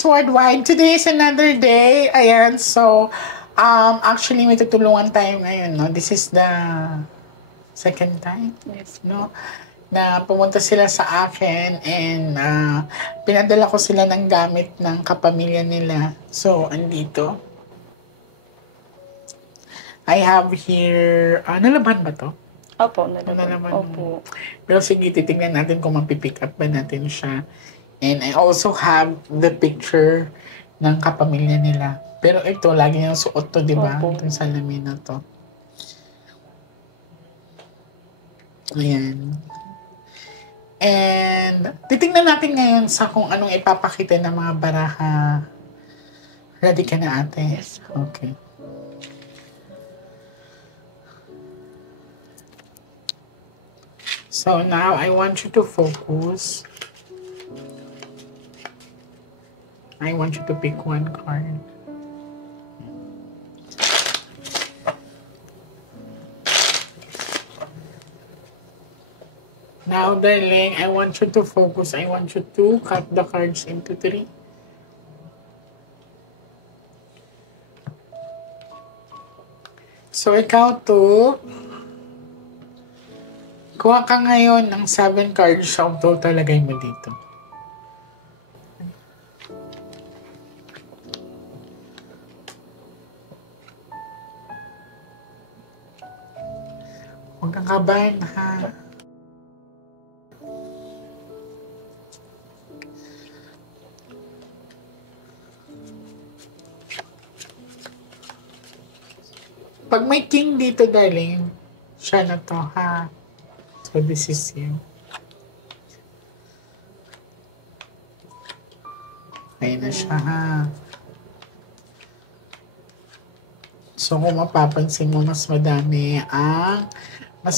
Miss Worldwide. Today is another day. Ayan, so, actually, may tutulungan tayo ngayon, no? This is the second time, Yes. no? Na pumunta sila sa akin and pinadala ko sila ng gamit ng kapamilya nila. So, andito. I have here, nalaban ba to? Opo, nalaman. Nalaman. Opo. Pero sige, titignan natin kung mapipick up ba natin siya. And I also have the picture ng kapamilya nila. Pero ito, lagi niyang suot to, di ba? Opo. Itong salamin na to. Ayan. And titignan natin ngayon sa kung anong ipapakita ng mga baraha. Ready ka na, ate? Yes. Okay. So now, I want you to focus. I want you to pick one card. Now, darling, I want you to focus. I want you to cut the cards into 3. So, ikaw to, kuha ka ngayon ng 7 cards sa total, lagay mo dito. Huwag kang kabahan, ha? Pag may king dito, darling, siya na to, ha? So, this is you. Ayan na siya, ha? So, kung mapapansin mo, mas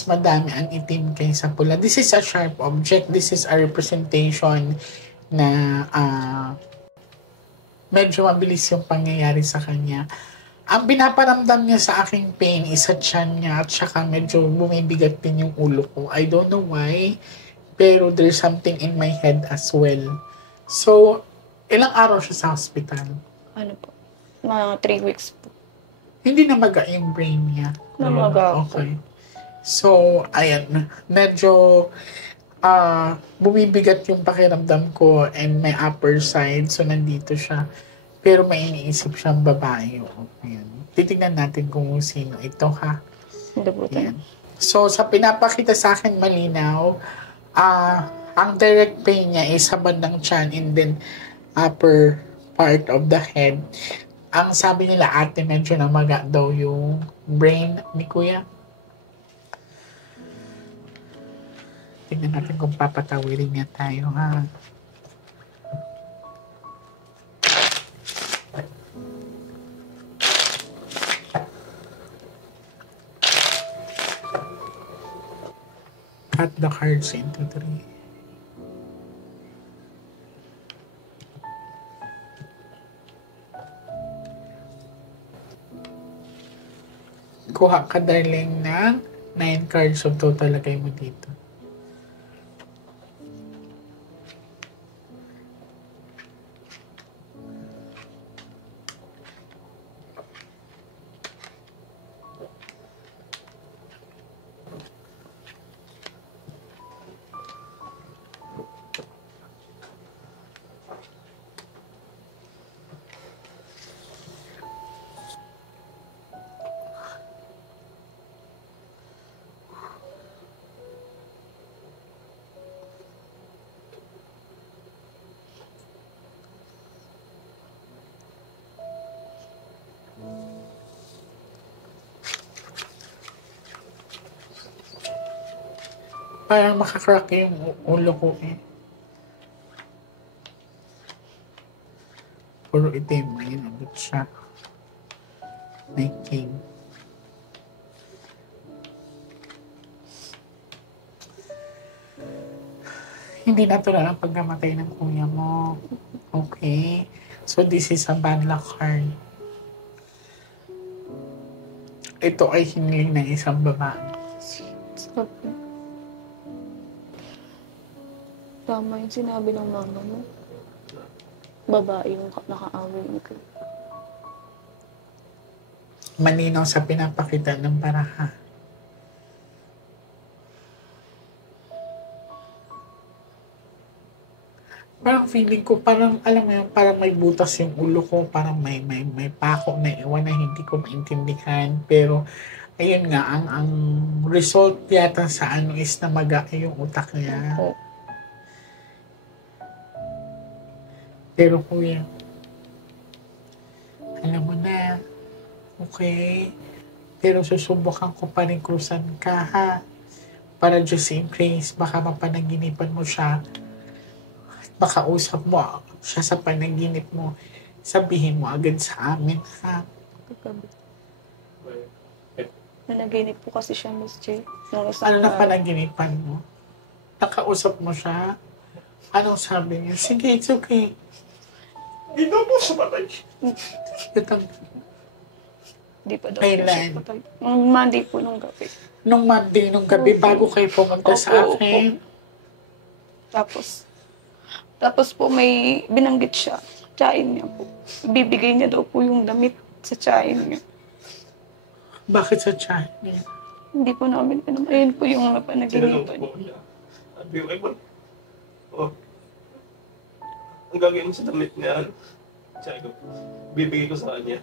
madami ang itim kaysa pula. This is a sharp object. This is a representation na medyo mabilis yung pangyayari sa kanya. Ang pinaparamdam niya sa aking pain is sa tiyan niya at saka medyo bumibigat din yung ulo ko. I don't know why, pero there's something in my head as well. So, ilang araw siya sa hospital? Ano po? Mga 3 weeks po. Hindi namaga yung brain niya. Namaga po. Okay. So, ayan, medyo bumibigat yung pakiramdam ko and my upper side. So, nandito siya. Pero may iniisip siyang babae. Ayan. Titignan natin kung sino ito, ha? Hindi po tayo. Ayan. So, sa pinapakita sa akin malinaw, ang direct pain niya is sa bandang tiyan and then upper part of the head. Ang sabi nila, ate, medyo namaga daw yung brain ni kuya. Tingnan natin kung papatawirin niya tayo, ha? Cut the cards into 3. Kuha ka, darling, ng 9 cards of total. Lagay mo dito. Parang makakrack yung ulo ko, eh. Puro itim. Ayun, abot siya. May king. Hindi natural ang pagkamatay ng kuya mo. Okay? So, this is a bad luck card. Ito ay hiniling ng isang babae. Okay. Tama yung sinabi ng mama mo. babae yung nakaaway ko. Malinaw sa pinapakita ng baraha. Parang feeling ko, parang, alam mo yun, parang may butas yung ulo ko, parang may pako na iwan na hindi ko maintindihan. Pero, ayun nga, ang result yata sa ano is na yung utak niya. Opo. Pero kuya, alam mo na, okay? Pero susubukan ko pa rin krusan ka, ha? Para just in case, baka mapanaginipan mo siya. Makausap mo siya sa panaginip mo, sabihin mo agad sa amin, ha? Kagabi. Nanaginip po kasi siya, Miss J. Ano na panaginipan mo? Nakausap mo siya? Anong sabi niya? Sige, it's okay. Hindi mo sa patay. Di pa daw Kailan? siya patay. Nung Monday po nung gabi. Nung Monday, nung gabi, bago kayo pumunta sa Opo, akin. Tapos po may binanggit siya. Tsahin niya po. Bibigay niya daw po yung damit sa tsahin niya. Bakit sa tiyan niya? Hindi po namin pinam. Ayun po yung napanaginipan. Tinanong po niya. Sabi ko, Ewan, ang gagawin mo sa damit niya, sabi ko, bibigay ko sa kanya.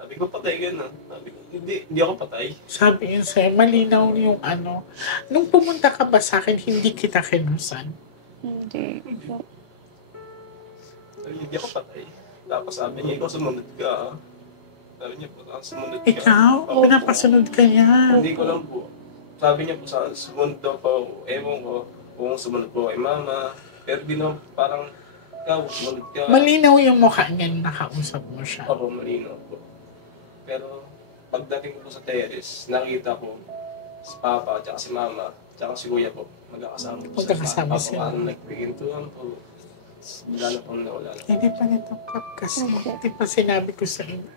Sabi ko, patay ka na. Sabi ko, hindi ako patay. Sabi niya sa'yo, malinaw yung ano. Nung pumunta ka ba sa akin, hindi kita kinusan? Hindi po. Sabi niya, hindi ako patay. Tapos sabi niya, ikaw sumunod ka. Sabi niya po, sumunod ka. Ikaw? Ako Pinapasunod ka niya. Hindi ko lang po. Sabi niya po, sumunod daw po. Ewan ko kung sumunod po kay mama. Pero di naman parang, ikaw, sumunod ka. Malinaw yung mukha niya nung nakausap mo siya. Opo, malinaw po. Pero pagdating ko po sa terrace, nakita ko si Papa, tsaka si Mama, tsaka si Kuya po, magkakasama po. Magkakasama Papa, sila. parang nagpintuan po. Wala na pong nawala na. Hindi pa natanggap kasi. Hindi pa sinabi ko sa inyo.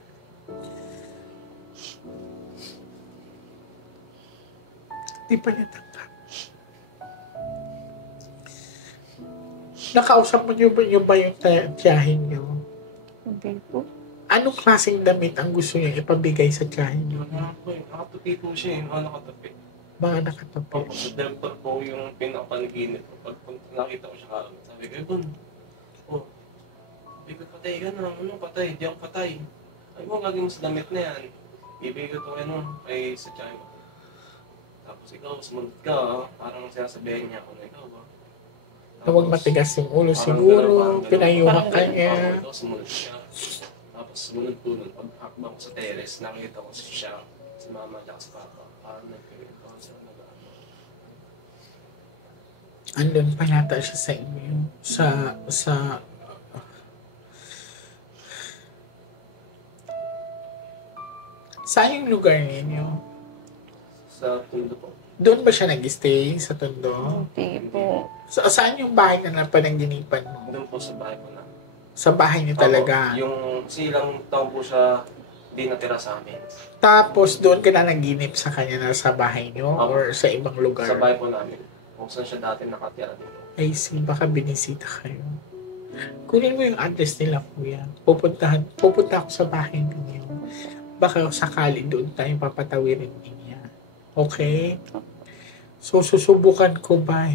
Hindi pa natanggap. Nakausap mo niyo ba yung tiyahin niyo? Hindi po. Anong klaseng damit ang gusto niya ipabigay sa tiyahin niyo? Nakatupi po siya eh, nakatapi. Mga nakatabi. Opo, sa Delta po yung pinakapanaginip ko. Pag nakita ko siya kaagad, sabi ko, Ebon, hindi ko patay ka na. Ano patay? Di ako patay. Ay mo, gagawin mo sa damit na yan. Bibigay ko ito kay sa tiyahin ko. Tapos ikaw, sumunod ka, parang sinasabihin niya ako na ikaw ba? Na huwag matigas yung ulo Parang siguro. ganun, Pinayuhan ka parang niya. Ikaw, sumunod siya. Tapos sumunod po nun, paghakbang ko sa terrace, nakita ko siya, si mama at si papa. Parang nagpinito siya nag-ano. Andun pa yata siya sa inyo. Saan yung lugar ninyo? Sa tundo po. Doon ba siya nag-stay sa Tondo? Hindi po. Saan yung bahay na napanaginipan mo? Doon po sa bahay ko na. Sa bahay niyo talaga? Opo, yung silang taon po siya, di natira sa amin. Tapos doon ka na naginip sa kanya na sa bahay niyo Opo. or sa ibang lugar? Sa bahay po namin. Kung saan siya dati nakatira dito. I see, baka binisita kayo. Kunin mo yung address nila, kuya. Pupunta ako sa bahay ninyo. Baka sakali doon tayo papatawirin niya. Okay? So, susubukan ko ba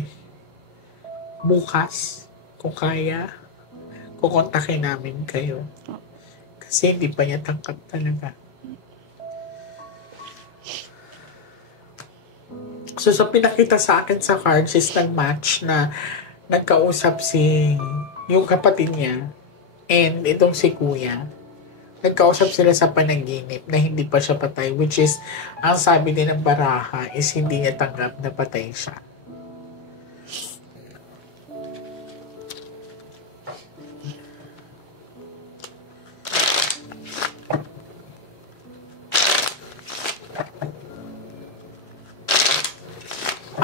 bukas, kung kaya, kukontakin namin kayo. Kasi hindi pa niya tangkap talaga. So, sa pinakita sa akin sa cards is nag-match na nagkausap yung kapatid niya and itong si kuya. Nagkausap sila sa panaginip na hindi pa siya patay, which is, ang sabi din ng baraha is hindi niya tanggap na patay siya.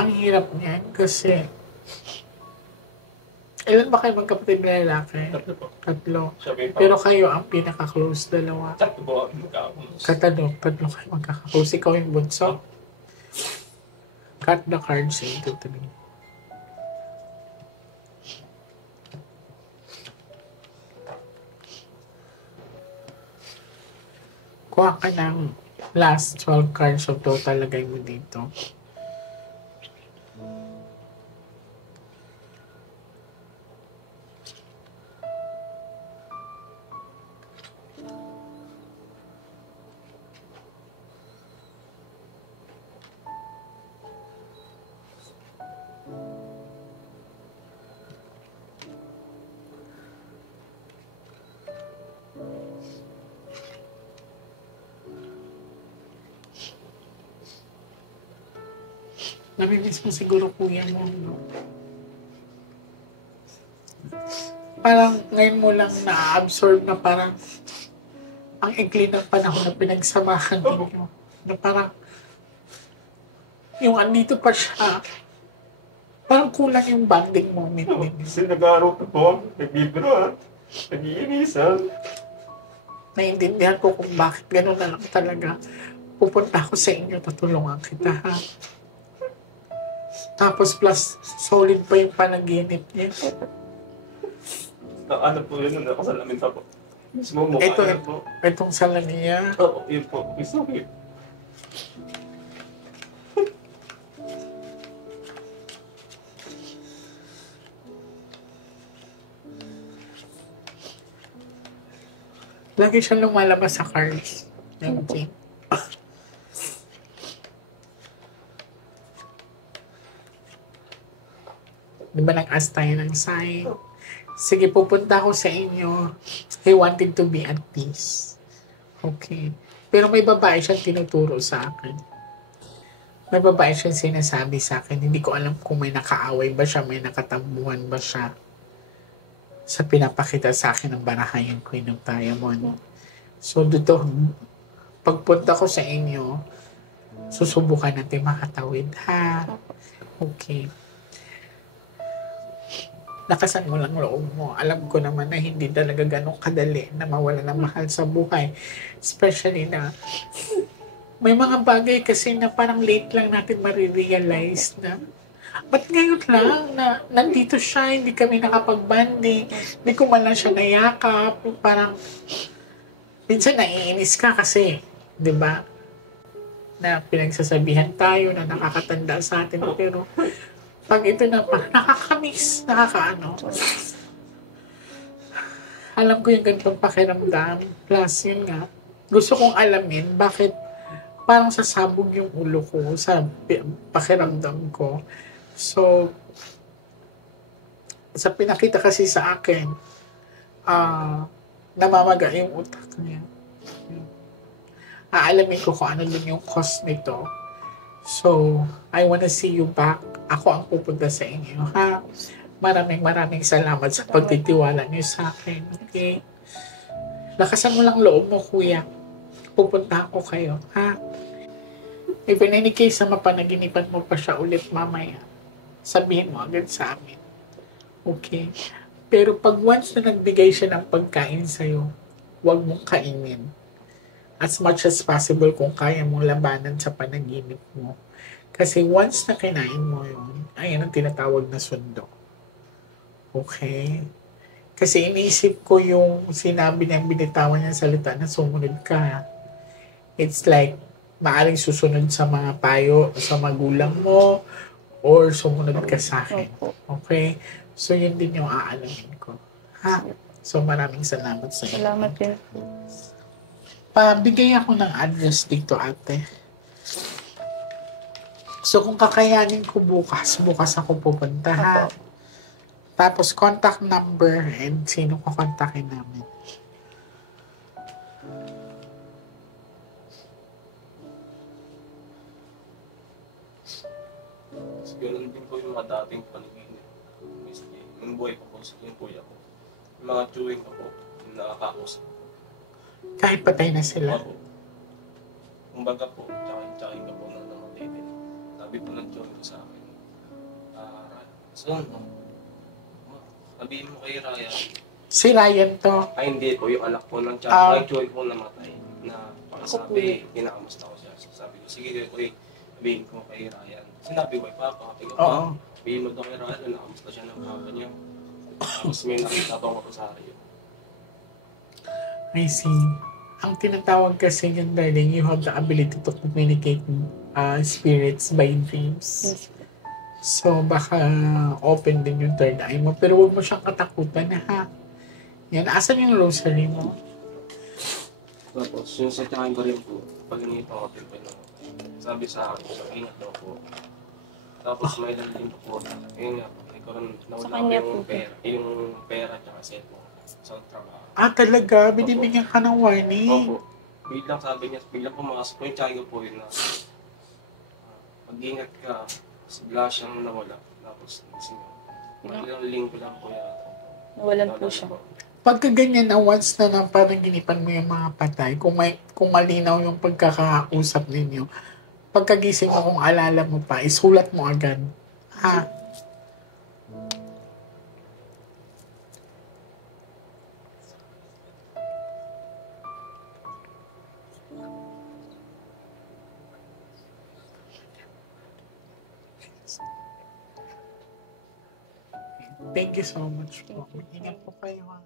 Ang hirap niyan kasi ilan ba kayo magkapatid na lalaki? Tatlo po. Tatlo. Siya po yung Pero kayo ang pinaka-close dalawa. tatlo po kami magkakapunos. Tatlo kayo magkaka-close. Ikaw yung bunso. Cut the cards into 3. Kuha ka ng last 12 cards of total, lagay mo dito. Namimiss mo siguro kuya mo, no? Parang ngayon mo lang na-absorb na parang ang ikli ng panahon na pinagsamahan ninyo. Na parang yung andito pa siya, parang kulang yung bonding moment ninyo. Kasi nag-aaral ako, nagbibiro, nag-iinisan. Naiintindihan ko kung bakit gano'n na lang talaga. Pupunta ako sa inyo, tutulungan kita, ha? Tapos plus, solid pa yung panaginip niya. Ano po yun, nakasalamin pa po. Mismo mukha Ito, yun po. itong sala niya. Oo, yun po. Gusto ko yun. Lagi siyang lumalabas sa cards. Okay. Di ba nag-ask tayo ng sign? Sige, pupunta ako sa inyo. He wanted to be at peace. Okay. Pero may babae siyang tinuturo sa akin. May babae siyang sinasabi sa akin. Hindi ko alam kung may nakaaway ba siya, may nakatambuhan ba siya sa pinapakita sa akin ng barahan yung Queen of Diamond. So, dito, pagpunta ko sa inyo, susubukan natin makatawid, ha? Okay. Lakasan mo lang loob mo. Alam ko naman na hindi talaga ganun kadali na mawala ng mahal sa buhay. Especially na may mga bagay kasi na parang late lang natin marirealize na ba't ngayon lang na nandito siya, hindi kami nakapag-banding, hindi ko man lang siya nayakap. Parang minsan naiinis ka kasi, di ba, na pinagsasabihan tayo na nakakatanda sa atin, pero pag ito na pa, nakakamiss, nakakaano. Alam ko yung ganitong pakiramdam. Plus, yun nga, gusto kong alamin bakit parang sasabog yung ulo ko sa pakiramdam ko. So, sa pinakita kasi sa akin, namamaga yung utak niya. Aalamin ko kung ano din yung cause nito. So, I wanna see you back. Ako ang pupunta sa inyo, ha? Maraming salamat sa pagtitiwala niyo sa akin, okay? Lakasan mo lang loob mo, kuya. Pupunta ako kayo, ha? If in any case na mapanaginipan mo pa siya ulit mamaya, sabihin mo agad sa amin. Okay? Pero pag once na nagbigay siya ng pagkain sa'yo, huwag mong kainin. As much as possible kung kaya mong labanan sa panaginip mo. Kasi once na kinain mo yun, ayan ang tinatawag na sundo. Okay? Kasi iniisip ko yung sinabi niya, binitawan niya salita na sumunod ka. It's like, maaring susunod sa mga payo, sa magulang mo, or sumunod ka sa akin. Okay? So, yun din yung aalamin ko. Ha? So, maraming salamat sa iyo. Salamat din. Pabigay ako ng address dito, ate. So, kung kakayanin ko bukas ako pupunta, ha? Tapos, contact number and sino ko kontakin namin. Ganun din po yung mga dating panaginip. Yung buhay ko po, yung kuya ko. Yung mga chewing ko po, yung nakakausap. Kahit patay na sila. Ako. Kumbaga po, tsakin ka po na namatay din. Sabi po ng chewing ko sa akin, son, sabihin mo kay Ryan. Si Ryan to. Ay hindi po, yung anak po ng chewing ko namatay. Na sabi, kinakamusta ko siya. So, sabi ko, sige ko, sabihin ko kay Ryan. Sinabi ko kay Papa, Oo. sabihin mo daw kay Ryan, nakamusta siya ng Papa niya. Tapos may nakita pa ako sa Rio. I see. Ang tinatawag kasi yung darling, you have the ability to communicate spirits by dreams. Yes po. So, baka open din yung third eye mo. Pero huwag mo siyang katakutan, ha? Yan, asan yung rosary mo? Tapos, yung sa tiyahin ko rin po, pag iniipang ko din po, sabi sa akin, so, ingat daw po. Tapos may din po, yun nga, nagkaroon, nawala ko kanya yung pera tsaka cellphone sa trabaho. Talaga? Binibigyan ka ng warning? Opo. Biglang sabi niya, biglang pumasok po yung tiyahin ko po yun na, mag-ingat ka, bigla siyang nawala. Tapos, ilang linggo lang po yata. Nawalan po siya. Pagka ganyan na once na paranginipan mo yung mga patay, kung malinaw yung pagkakausap ninyo, pagkagising mo kung alala mo pa, isulat mo agad. Ha? Thank you so much po. Ingat po kayo, ha?